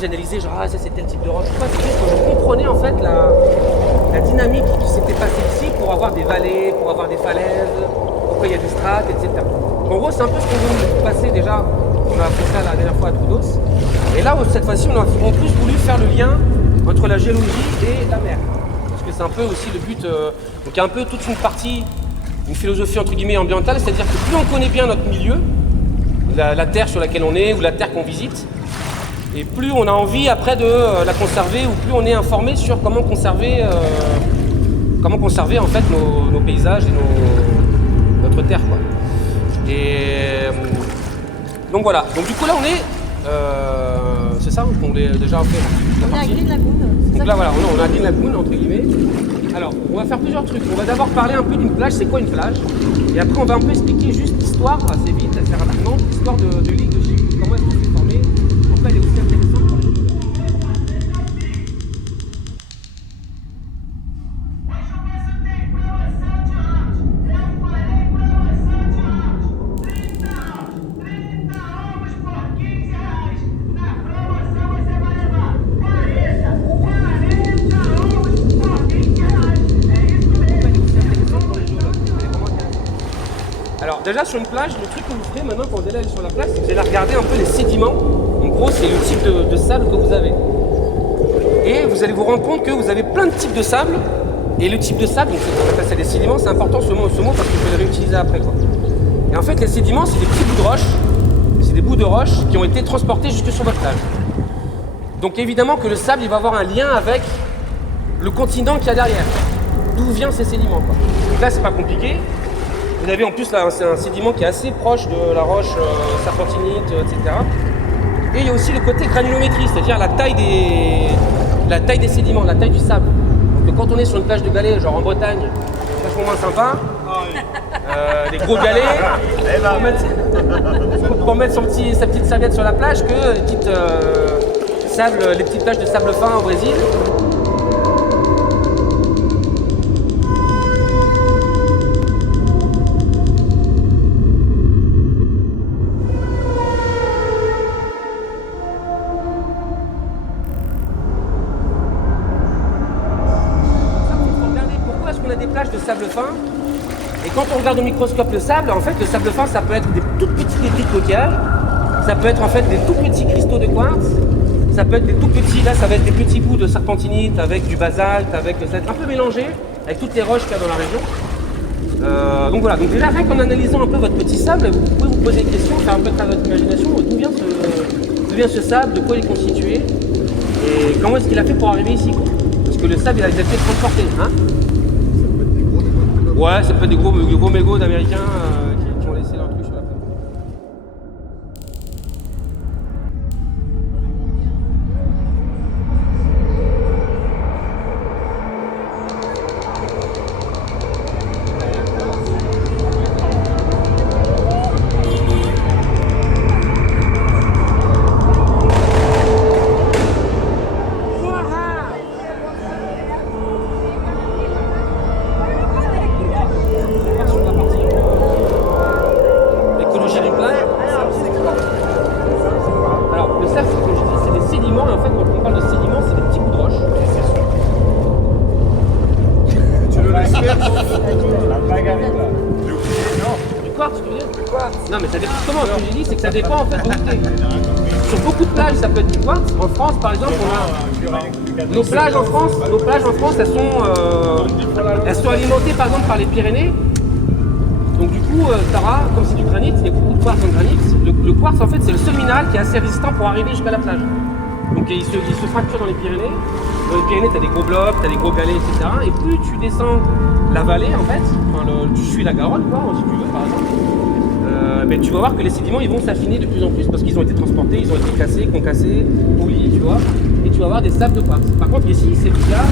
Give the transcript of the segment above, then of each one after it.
j'analysais genre, ah, ça c'est tel type de roche. C'est juste que je comprenais en fait la dynamique qui s'était passée ici pour avoir des vallées, pour avoir des falaises, pourquoi il y a des strates, etc. En gros, c'est un peu ce qu'on veut passer déjà. On a fait ça la dernière fois à Troodos. Et là, cette fois-ci, on a en plus voulu faire le lien entre la géologie et la mer. Parce que c'est un peu aussi le but. Donc il y a un peu toute une partie, une philosophie entre guillemets ambientale, c'est-à-dire que plus on connaît bien notre milieu, la terre sur laquelle on est ou la terre qu'on visite, et plus on a envie après de la conserver, ou plus on est informé sur comment conserver en fait nos paysages et notre terre, quoi. Et donc voilà. Donc du coup là on est, c'est ça, on est déjà fait. On est à Green Lagoon. Donc là voilà, on a Green Lagoon entre guillemets. Alors on va faire plusieurs trucs. On va d'abord parler un peu d'une plage, c'est quoi une plage, et après on va un peu expliquer juste l'histoire assez vite, assez rapidement, l'histoire de l'île de Chypre. Comment est-ce qu'elle s'est formée, pourquoi elle est aussi intéressante pour les géologues. Alors déjà sur une plage, le truc que vous ferez maintenant quand vous allez aller sur la plage, c'est que vous allez regarder un peu les sédiments. En gros, c'est le type de sable que vous avez. Et vous allez vous rendre compte que vous avez plein de types de sable. Et le type de sable, donc on appelle ça des sédiments, c'est important ce mot parce que je vais le réutiliser après, quoi. Et en fait, les sédiments, c'est des petits bouts de roche. C'est des bouts de roche qui ont été transportés jusque sur votre plage. Donc évidemment que le sable, il va avoir un lien avec le continent qu'il y a derrière. D'où viennent ces sédiments, quoi. Donc là, c'est pas compliqué. Vous avez en plus là, c'est un sédiment qui est assez proche de la roche serpentinite, etc. Et il y a aussi le côté granulométrie, c'est-à-dire la taille des sédiments, la taille du sable. Donc quand on est sur une plage de galets, genre en Bretagne, c'est vachement moins sympa. Des gros galets pour mettre sa petite serviette sur la plage que les petites plages de sable fin au Brésil. De sable fin, et quand on regarde au microscope le sable, en fait le sable fin ça peut être des tout petits débris de coquillage, ça peut être en fait des tout petits cristaux de quartz, ça peut être des tout petits, là ça va être des petits bouts de serpentinite avec du basalte, ça va être un peu mélangé avec toutes les roches qu'il y a dans la région. Donc voilà, donc déjà rien qu'en analysant un peu votre petit sable, vous pouvez vous poser des questions, faire un peu de travail de votre imagination, d'où vient ce sable, de quoi il est constitué, et comment est-ce qu'il a fait pour arriver ici, quoi. Parce que le sable il a été transporté, hein. Ouais, ça peut être des gros mégots d'Américains qui ont laissé leur truc sur la plage. Non mais ça dépend comment, ce que j'ai dit c'est que ça dépend en fait d'où t'es. Sur beaucoup de plages ça peut être du quartz. En France par exemple on a nos plages en France elles sont alimentées par exemple par les Pyrénées. Donc du coup t'auras, comme c'est du granit, il y a beaucoup de quartz en granit. Le quartz en fait c'est le seul minéral qui est assez résistant pour arriver jusqu'à la plage. Donc il se fracture dans les Pyrénées. Dans les Pyrénées, tu as des gros blocs, tu as des gros galets, etc. Et plus tu descends la vallée, en fait, tu suis la Garonne, quoi, si tu veux, par exemple, mais tu vas voir que les sédiments, ils vont s'affiner de plus en plus parce qu'ils ont été transportés, ils ont été cassés, concassés, polis, tu vois. Et tu vas avoir des sables de quartz. Par contre, ici, c'est le cas.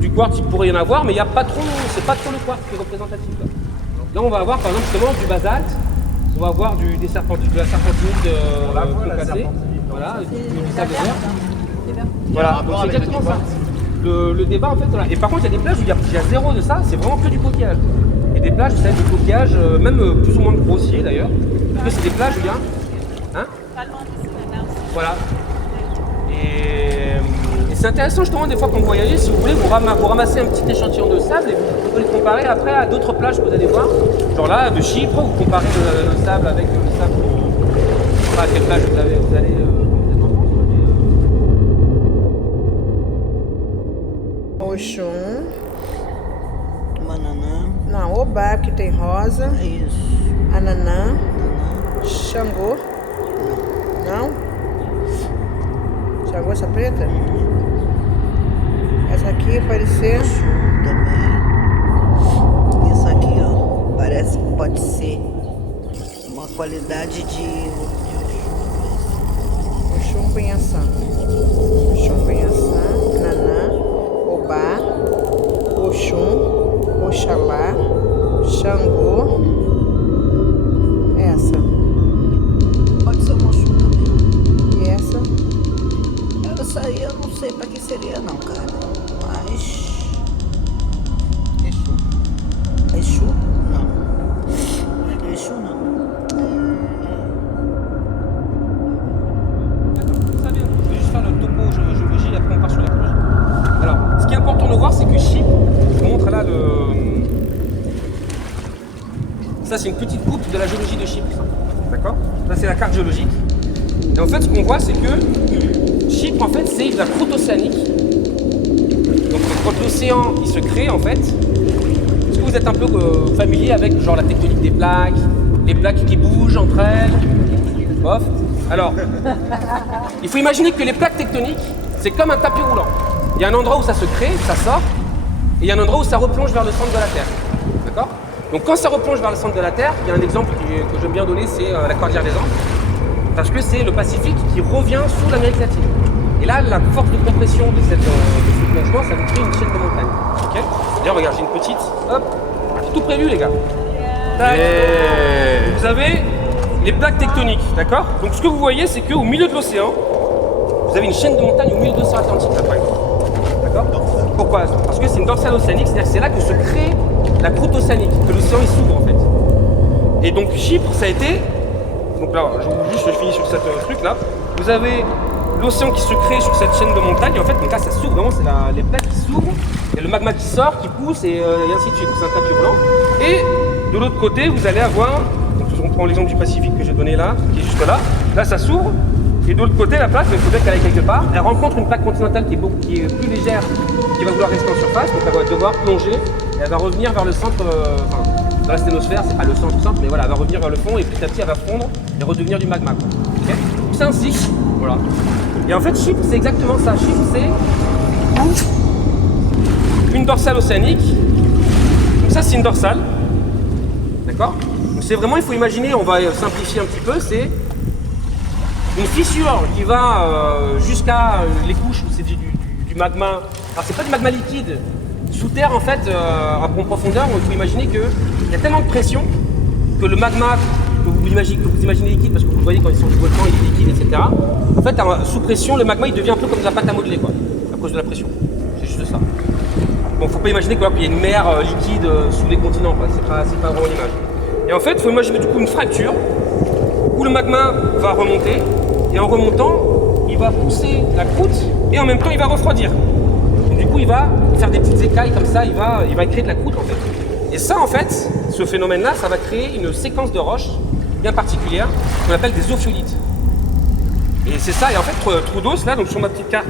Du quartz, il pourrait y en avoir, mais il y a pas trop, c'est pas trop le quartz qui est représentatif, quoi. Là, on va avoir, par exemple, justement, du basalte. On va avoir de la serpentinite concassée. Voilà, du sable vert. Voilà, donc c'est exactement ça. Le débat en fait, voilà. Et par contre il y a des plages où il y a zéro de ça, c'est vraiment que du coquillage. Et des plages où ça va être du coquillage, même plus ou moins grossier d'ailleurs. Parce que c'est des plages où il y a. Hein. Voilà. Et c'est intéressant justement des fois quand vous voyagez, si vous voulez, vous ramassez un petit échantillon de sable et vous pouvez le comparer après à d'autres plages que vous allez voir. Genre là, de Chypre, vous comparez le sable avec le sable. Je sais pas à quelle plage vous allez quand vous êtes en France. Oxum. Bananã. Não, Obá, que tem rosa. Isso. Ananã. Bananã. Xangô. Não? Xangô, essa preta? Essa aqui parecer. Oxum também. Isso aqui, ó. Parece que pode ser uma qualidade de Oxum Penhaçã. Oxum Penhaçã. Nanã. Obá. Oxum. Oxalá. Xangô. Essa. Pode ser um Oxum também. E essa? Essa aí eu não sei pra que seria não, cara. Mas. Exu. Exu? Não. Exu não. Vous savez, je vais juste faire le topo géologie, après on part sur l'écologie. Alors, ce qui est important de voir, c'est que Chypre, je vous montre là Ça, c'est une petite coupe de la géologie de Chypre. D'accord? Ça, c'est la carte géologique. Et en fait, ce qu'on voit, c'est que Chypre, en fait, c'est de la croûte océanique. Donc, quand l'océan, il se crée, en fait, est-ce que vous êtes un peu familier avec, genre, la tectonique des plaques, les plaques qui bougent entre elles? Bof. Alors, il faut imaginer que les plaques tectoniques, c'est comme un tapis roulant. Il y a un endroit où ça se crée, ça sort, et il y a un endroit où ça replonge vers le centre de la Terre. D'accord? Donc quand ça replonge vers le centre de la Terre, il y a un exemple que j'aime bien donner, c'est la cordillère des Andes. Parce que c'est le Pacifique qui revient sous l'Amérique latine. Et là, la force de compression de ce plongement, ça vous crée une chaîne de montagnes. Okay. D'ailleurs, regarde, j'ai une petite. Hop, c'est tout prévu, les gars. Vous avez les plaques tectoniques, d'accord? Donc ce que vous voyez, c'est qu'au milieu de l'océan, vous avez une chaîne de montagnes au milieu de l'océan Atlantique, là, par exemple. D'accord? Pourquoi? Parce que c'est une dorsale océanique, c'est-à-dire que c'est là que se crée la croûte océanique, que l'océan il s'ouvre en fait. Et donc Chypre, ça a été. Donc là, je finis sur cette truc là. Vous avez l'océan qui se crée sur cette chaîne de montagnes, et en fait, donc là ça s'ouvre, vraiment, c'est les plaques qui s'ouvrent, il y a le magma qui sort, qui pousse, et ainsi de suite. C'est un tapis roulant. Et de l'autre côté, vous allez avoir, donc on prend l'exemple du Pacifique que j'ai donné là, qui est juste là ça s'ouvre. Et de l'autre côté, la plaque, il faudrait qu'elle aille quelque part. Elle rencontre une plaque continentale qui est plus légère, qui va vouloir rester en surface, donc elle va devoir plonger, et elle va revenir vers le centre, dans la sténosphère, c'est pas le centre, mais voilà, elle va revenir vers le fond, et petit à petit, elle va fondre et redevenir du magma. Okay, donc c'est un cycle, voilà. Et en fait, Chypre, c'est exactement ça. Chypre, c'est une dorsale océanique. Donc ça, c'est une dorsale, d'accord? Donc c'est vraiment, il faut imaginer, on va simplifier un petit peu, c'est une fissure qui va jusqu'à les couches où c'est du magma. Alors c'est pas du magma liquide. Sous terre en fait, à bonne profondeur, il faut imaginer qu'il y a tellement de pression que le magma que vous imaginez liquide, parce que vous le voyez quand il sort du volcan, il est liquide, etc. En fait, sous pression, le magma il devient un peu comme de la pâte à modeler, quoi, à cause de la pression. C'est juste ça. Bon, faut pas imaginer qu'il y a une mer liquide sous les continents, quoi. C'est pas vraiment l'image. Et en fait, il faut imaginer du coup une fracture où le magma va remonter. Et en remontant, il va pousser la croûte et en même temps il va refroidir. Donc, du coup, il va faire des petites écailles comme ça, il va créer de la croûte en fait. Et ça en fait, ce phénomène-là, ça va créer une séquence de roches bien particulière qu'on appelle des ophiolites. Et c'est ça, et en fait, trou d'os là, donc sur ma petite carte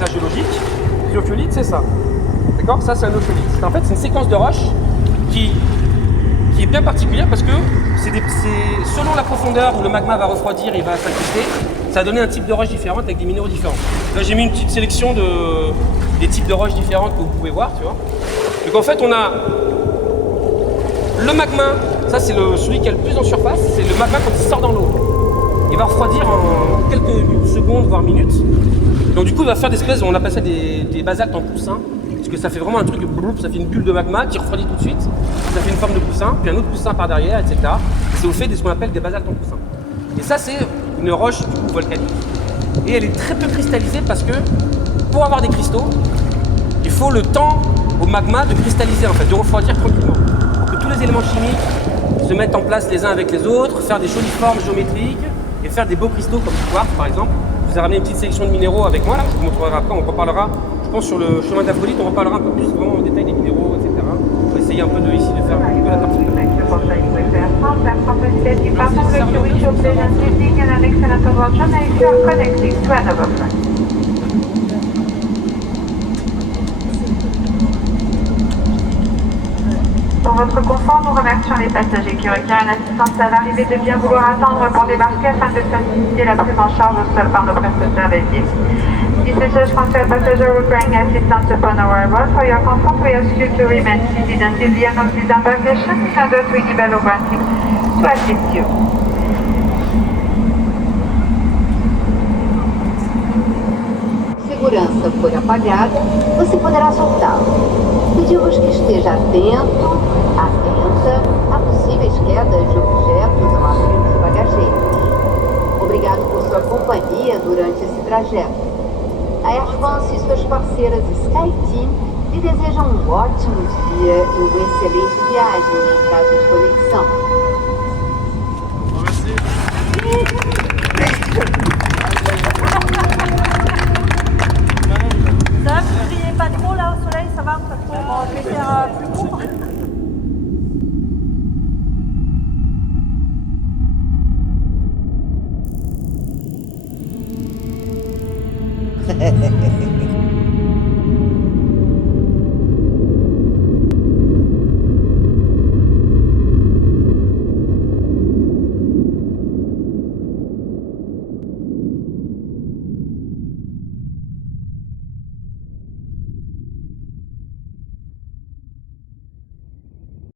là, géologique, les ophiolites c'est ça. D'accord? Ça c'est un ophiolite. En fait, c'est une séquence de roches qui est bien particulière parce que c'est selon la profondeur où le magma va refroidir et va s'incruster, ça va donner un type de roche différente avec des minéraux différents. Là j'ai mis une petite sélection des types de roches différentes que vous pouvez voir, tu vois. Donc en fait on a le magma, ça c'est celui qui est le plus en surface, c'est le magma quand il sort dans l'eau. Il va refroidir en quelques secondes voire minutes. Donc du coup il va faire des espèces, on appelle ça des basaltes en poussin. Parce que ça fait vraiment un truc, ça fait une bulle de magma qui refroidit tout de suite, ça fait une forme de poussin, puis un autre poussin par derrière, etc. Et c'est au fait de ce qu'on appelle des basaltes en poussin. Et ça, c'est une roche du coup volcanique. Et elle est très peu cristallisée parce que pour avoir des cristaux, il faut le temps au magma de cristalliser, en fait, de refroidir tranquillement. Pour que tous les éléments chimiques se mettent en place les uns avec les autres, faire des jolies formes géométriques, et faire des beaux cristaux comme du quartz par exemple. Je vous ai ramené une petite sélection de minéraux avec moi là, je vous montrerai après, on reparlera, je pense sur le chemin d'Aphrodite, on reparlera un peu plus vraiment en détail des minéraux, etc. On va essayer un peu de ici de faire un peu la partie. Pour votre confort, nous remercions les passagers qui requièrent une assistance à l'arrivée de bien vouloir attendre pour débarquer afin de faciliter la prise en charge au sol par nos prestataires d'équipe. This is a transfer passenger requiring assistance upon arrival. For your comfort, we ask you to remain seated until the end of this embarkation in order to enable our team to assist you. Segurança for apagada, você poderá soltá-lo. Pedimos que esteja atento, atenta a possíveis quedas de objetos ao abrir os bagageiros. Obrigado por sua companhia durante esse trajeto. A Air France e suas parceiras SkyTeam lhe desejam um ótimo dia e uma excelente viagem em caso de conexão. Ça va, vous ne brillez pas trop là au soleil, ça va? Pas trop. Bon, je vais faire plus